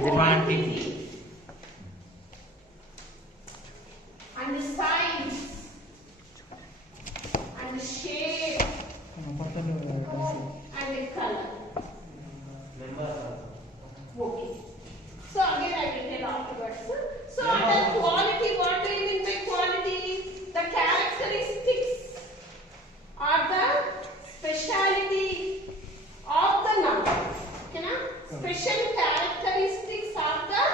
quantity, and the size, and the shape, and the color. Okay. So again I will tell afterwards. So under quality, what do you mean by quality? The characteristics or the speciality of the noun. Okay, na? Special characteristics of the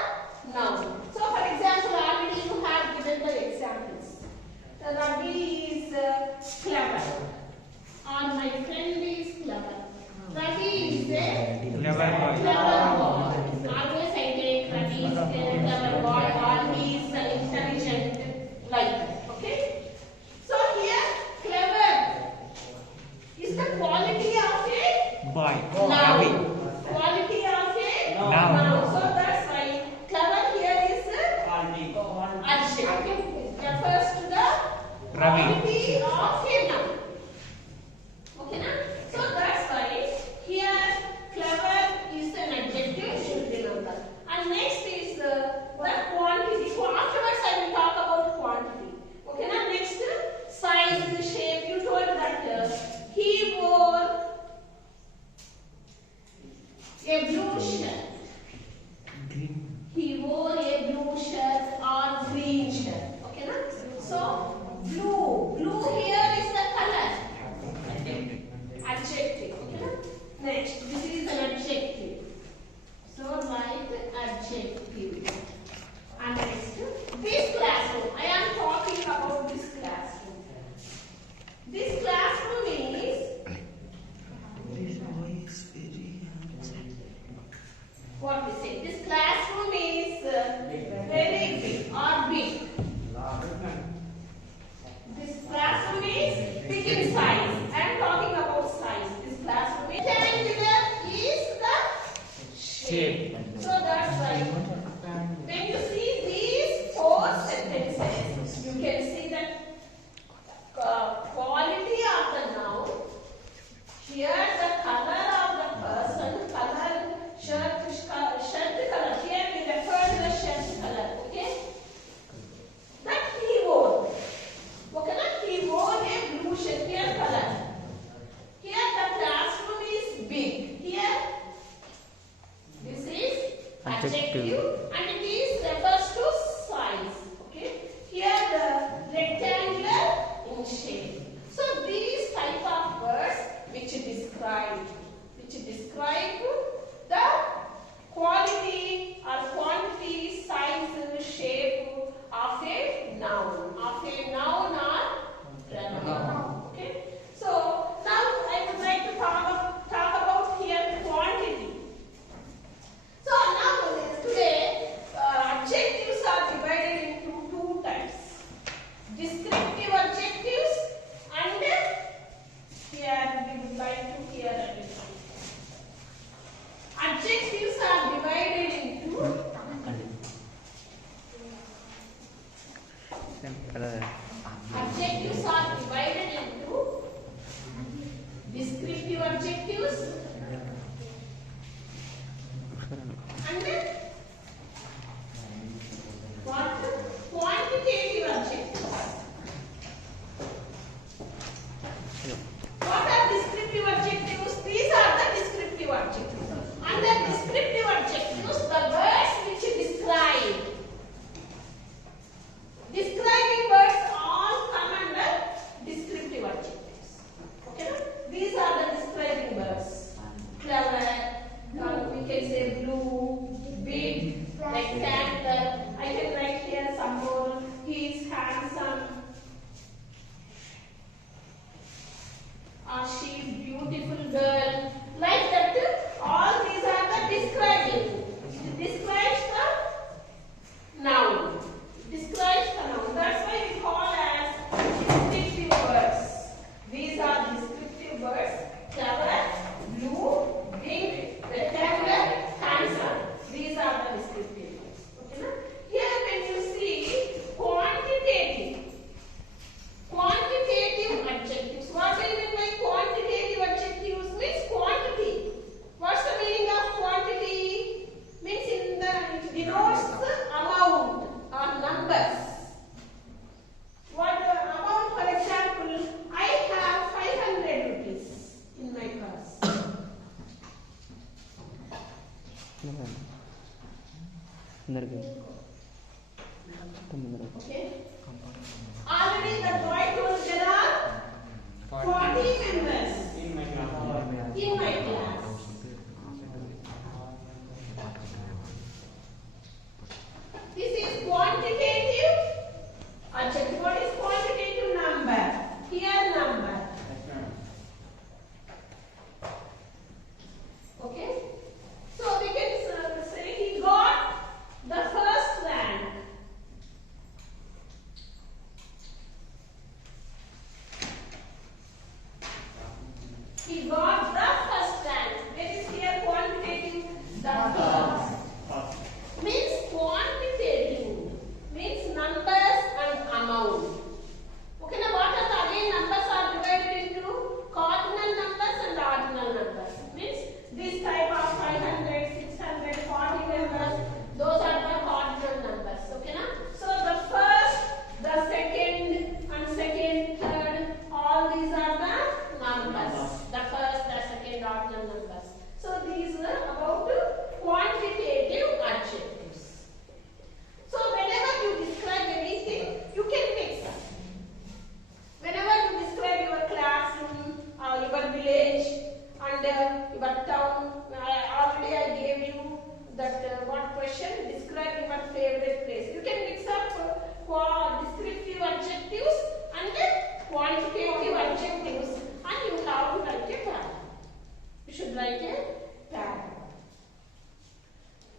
noun. So for example, already you have given the examples. The Ravi is clever, or my friend is clever. Ravi is a clever boy. Always I take Ravi is a clever boy, or he is intelligent, like that. Okay? So here, clever is the quality of a boy. noun. Quality of a noun. So that's why clever here is adjective. It refers to the quality of a noun. Okay, na? So that's why here clever is an adjective, you should remember. And next is the quantity. So afterwards I will talk about quantity. Okay, now next size, shape. You told that he wore a blue shirt. He wore a blue shirt or green shirt. Okay, na? So blue here is the color. Adjective. Okay, na? Next, this is an adjective. So write adjective. And next, this classroom. I am talking about this classroom. This classroom is what we say. This classroom is very big or big. This classroom is big in size. I am talking about size. This classroom is rectangular is the shape. So that's why when you see these four sentences, you can see that quality of the noun. Here the color of the person, color, shirt color. Here we refer to the shirt color. Okay? That he wore. Okay, na? He wore a blue shirt. Here color. Here the classroom is big. Here this is adjective and it is refers to size. Okay? Here the rectangular in shape. So these type of words which describe the quality or quantity, size, shape of a noun or pronoun. Okay? So now I would like to talk about here quantity. So now today adjectives are divided into two types: descriptive adjectives and here we would like to hear everything. Adjectives are divided into descriptive adjectives and quantitative adjectives. What are descriptive adjectives? These are the descriptive adjectives. Under descriptive adjectives, the words which describe. Describing words all come under descriptive adjectives. Okay? These are the describing words. Clever, we can say blue, big, rectangular. I can write here some more. He is handsome. Or she is beautiful girl. Like that, all these are the describing. It describes the noun. Describes the noun. That's why we call as descriptive words. These are descriptive words. Clever, blue, big, rectangular, handsome. These are the descriptive words. Okay. Already the boy told there are 40 members in my class. This is quantitative adjective. What is quantitative? Number. Here number. Okay. So we can say he got the first rank. He got the first rank. Where is here quantitative? The first. Means quantitative. Means numbers and amount. Okay, now what are the again numbers are divided into cardinal numbers and ordinal numbers. Means this type of 500, 600, 40 members, those are the cardinal numbers. Okay, na? So the first, the second, and second, third, all these are the numbers. The first, the second, ordinal numbers. So these are about quantitative adjectives. So whenever you describe anything, you can mix. Whenever you describe your classroom, your village, and your town, already I gave you that one question. Describe your favorite place. You can mix up descriptive adjectives and quantitative adjectives, and you have to write a paragraph. You should write a paragraph.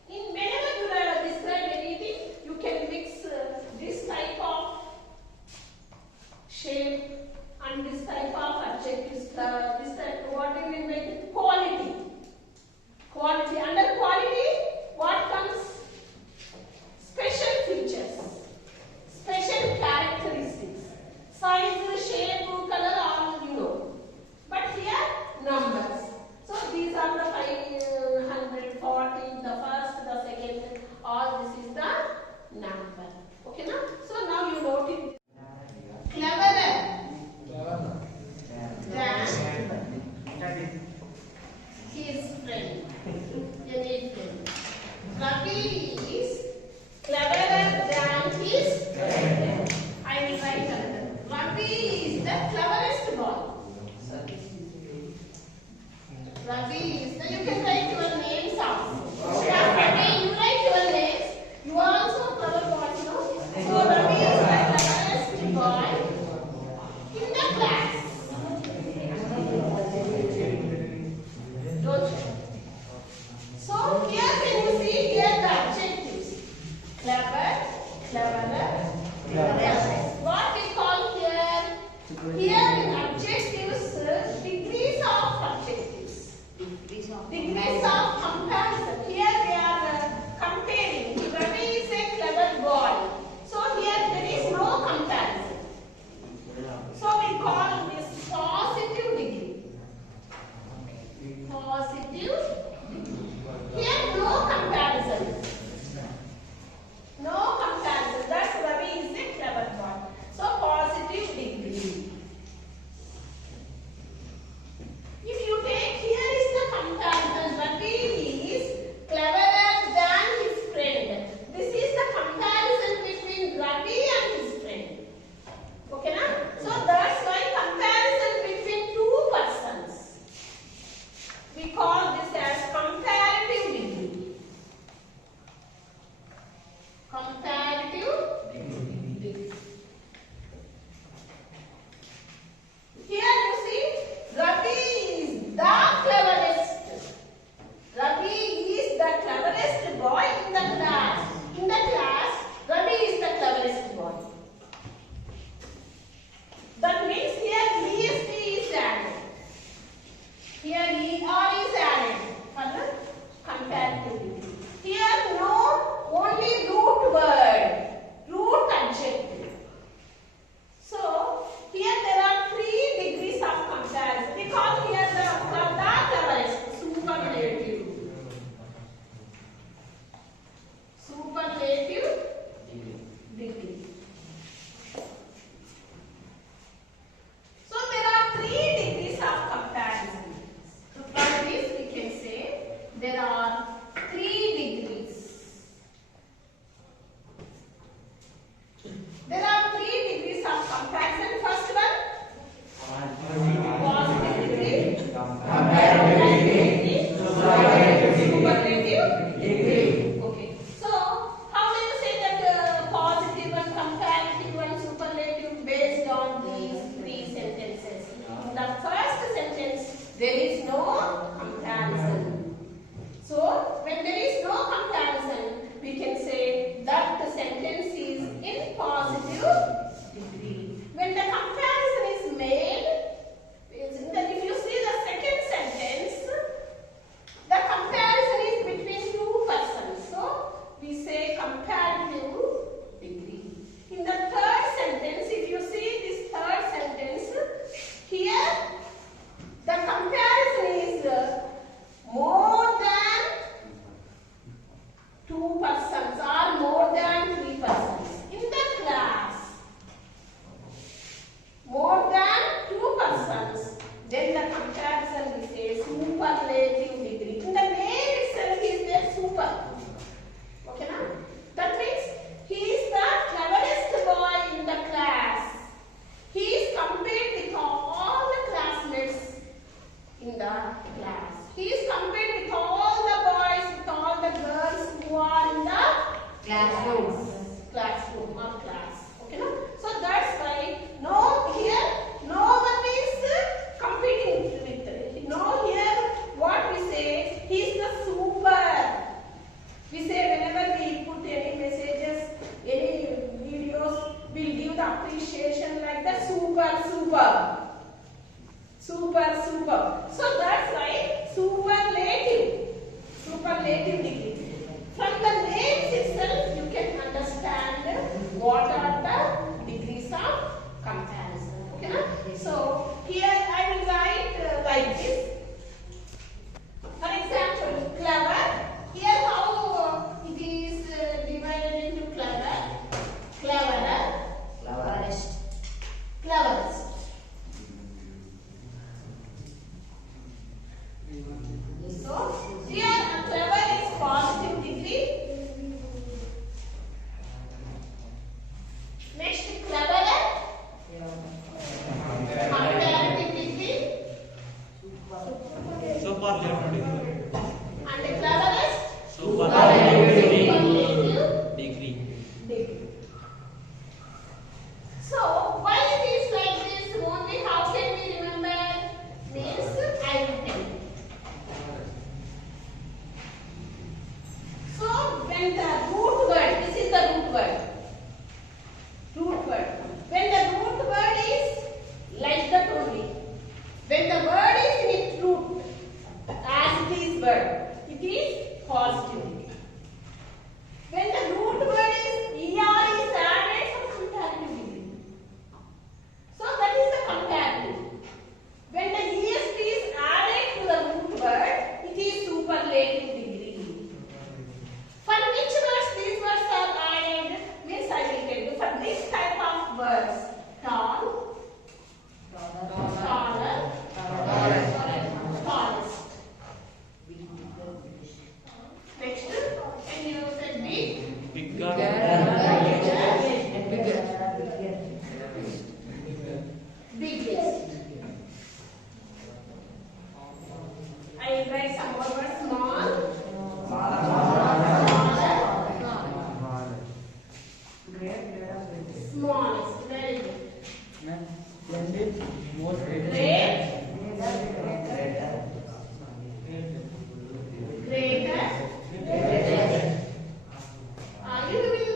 In whenever you describe anything, you can mix this type of shape and this type of adjectives. This type, what do you mean by quality? Quality. Under quality, what comes? Special features, special characteristics, size, shape, color, all you know. But here, numbers. So these are the 540, the first, the second, all this is the number. Okay, now? So now you note it. Cleverer than his friend. Any friend. Ravi is cleverer than his friend. I will write another. Ravi is the cleverest boy. Ravi is the, you can write your names also. Ravi, you write your names. You are also clever boy, no? So Ravi is the cleverest boy in the class. Don't you? So here can you see here the adjectives. Clever, cleverer, cleverest. What we call here? Here in adjectives, degrees of adjectives. Degrees of comparison. Here they are comparing. Ravi is a clever boy. So here there is no comparison. So we call this positive degree. Positive degree. Here no comparison. No comparison. That's Ravi is a clever boy. So positive degree. If you take, here is the comparison. Ravi is cleverer than his friend. This is the comparison between Ravi and his friend. Okay, na? So that's why comparison between two persons. We call this as comparative degree. Comparative degree. Here you see, Ravi is the cleverest. Ravi is the cleverest boy in the class. In the class, Ravi is the cleverest boy. That means here EST is added. Here ER is added for the comparative degree. Here no, only root word. 2 persons or more than 3 persons in the class, more than 2 persons, then the comparison we say superlative degree. In the name itself is there super. Okay na? That means he is the cleverest boy in the class. He is compared with all the classmates in the class. He is compared with all the boys, with all the girls who are in the classroom or class. Okay no? So that's why here no one is competing with it. No, here what we say, he is the super. We say whenever we put any messages, any videos, we'll give the appreciation like that, super. So that's why superlative degree. From the names itself, you can understand what are the degrees of comparison. Okay na? So here I will write like this. For example, clever. Here how it is divided into clever, cleverer, cleverest. So here a clever is positive degree. Next cleverer, comparative degree. And the cleverest, superlative degree. So why it is like this? Only how can we remember? Means I will tell you. So when the root word, this is the root word. When the root word is like that only. When the word is in its root, as it is word, it is positive. When the root word is ER is added, so comparative degree. So that is the comparative. When the ESP is added to the root word, it is superlative degree. For which words these words are added, means I will tell you. For this type of words, tall, taller, tallest. Next, can you say big? Biggest. I will write some more words. Small. Smallest. Very good. Great. Greater. You will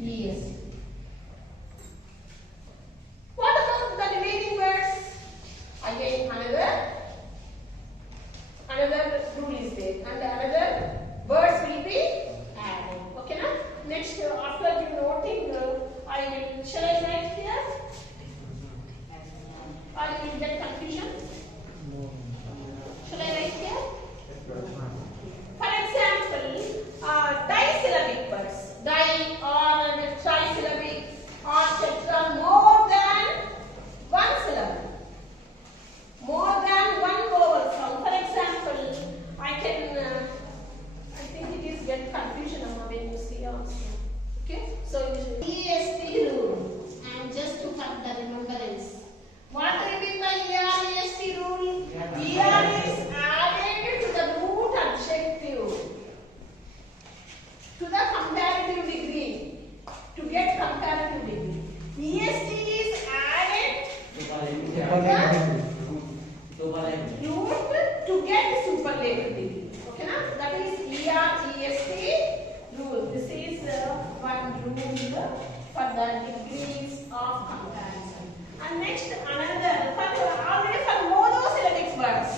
ES. What about the remaining words? Again, another rule is there, and another words will be added. Okay, now next after you noting, shall I write here? Or you will get confusion? Shall I write here? For example, disyllabic words, di or trisyllabic or tetra, more than one syllable, more than one vowel sound. For example, I think it is get confusion when you see also. Okay, so EST rule, and just to cut the remembrance. What do you mean by ER-EST rule? ER is added to the root adjective to the comparative degree to get comparative degree. EST is added to the root to get superlative degree. Okay, na? That is ER-EST rule. This is one rule for the degrees of comparison. And next another already for monosyllabic words.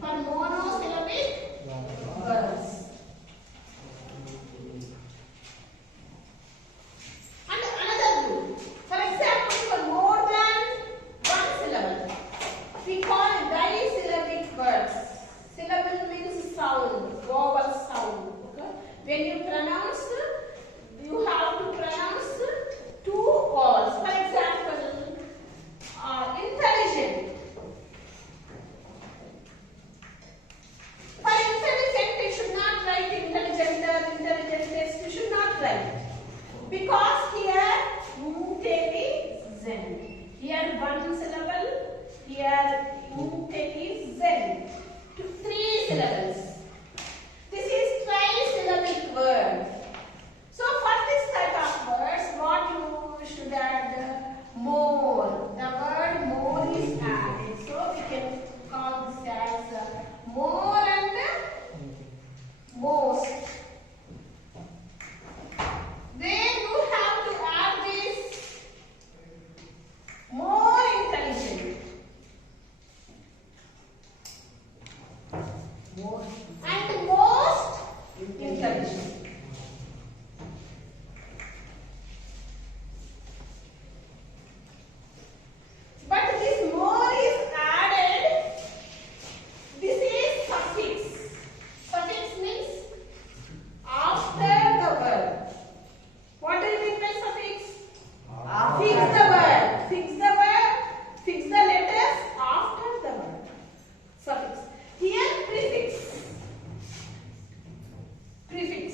For monosyllabic words. And another rule. For example, for more than one syllable, we call disyllabic words. Syllable means sound, vowel sound. Okay? When you pronounce, you have to pronounce two vowels. For example, intelligent. For intelligent, you should not write intelligent or intelligentest. You should not write, because here is zen. Here one syllable. Here is zen. Three syllables. This is trisyllabic word. So for this type of words, what you should add? More. The word more is added. So we can call this as more and most. Then you have to add this more intelligent. More. And most intelligent. But this more is added. This is suffix. Suffix means after the word. What do you mean by suffix? Fix the word. Fix the word. Fix the letters after the word. Suffix. Here prefix. Prefix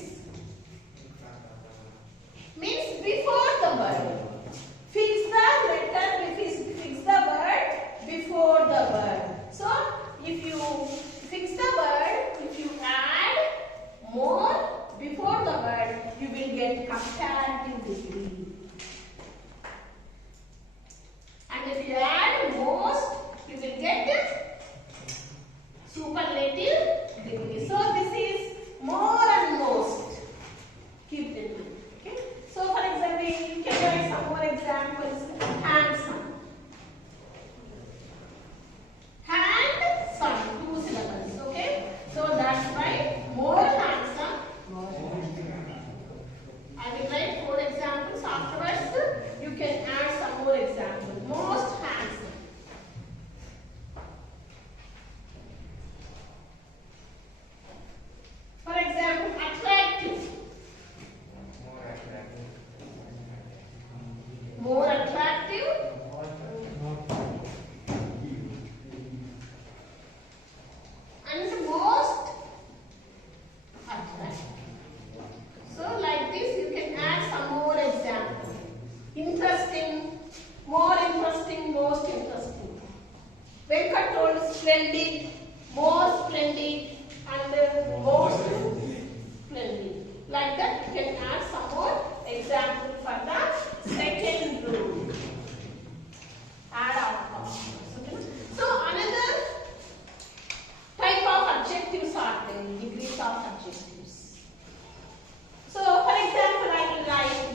means before the word. Fix the letter, fix the word before the word. So if you fix the word, if you add more before the word, you will get comparative degree. And if you add most, you will get superlative degree. So this is more and most. Keep it in mind. Okay? So for example, you can write some more examples. Handsome. Handsome, two syllables. Okay? So that's why more handsome. I will write 4 examples. Afterwards, you can add some more examples. Most handsome. For example, attractive. More attractive. And the most attractive. So like this, you can add some more examples. Interesting, more interesting, most interesting. Venkat told splendid, more splendid, and most splendid. Like that, you can add some more examples for the second rule. Add outcomes. Okay. So another type of adjectives are there, degrees of adjectives. So for example, I will write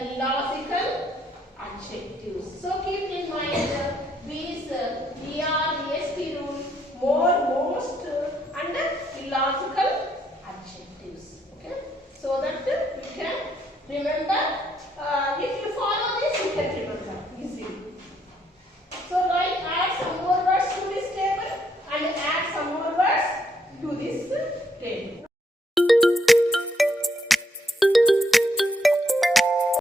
illogical adjectives. So keep in mind these ER, ESP rule, more, most, and illogical adjectives. Okay, so that you can remember. If you